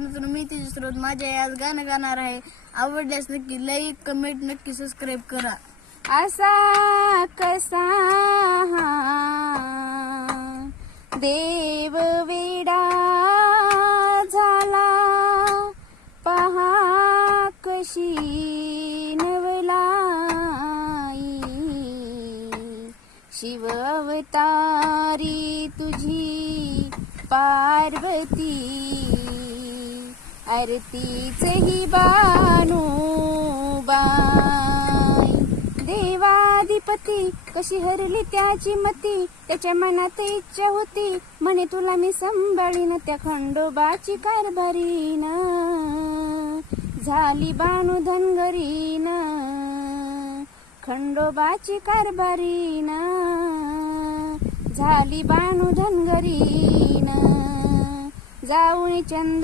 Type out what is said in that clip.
मित्रांनो, मी तेजस राऊत माझ्या आज गाणं गाणार आहे. आवडल्यास नक्की लाईक कमेंट नक्की सबस्क्राईब करा. असा कसा देव वेडा झाला, पहा कशी नवलाई, शिव अवतारी तुझी पार्वती, आरतीच ही बानुबाई. देवाधिपती कशी हरली त्याची मती, त्याच्या मनात इच्छा होती म्हणे तुला मी सांभाळीन. त्या खंडोबाची कारभारीन झाली बानू धनगरीन, खंडोबाची कारभारीन झाली बानू धनगरीन. जाऊन चंद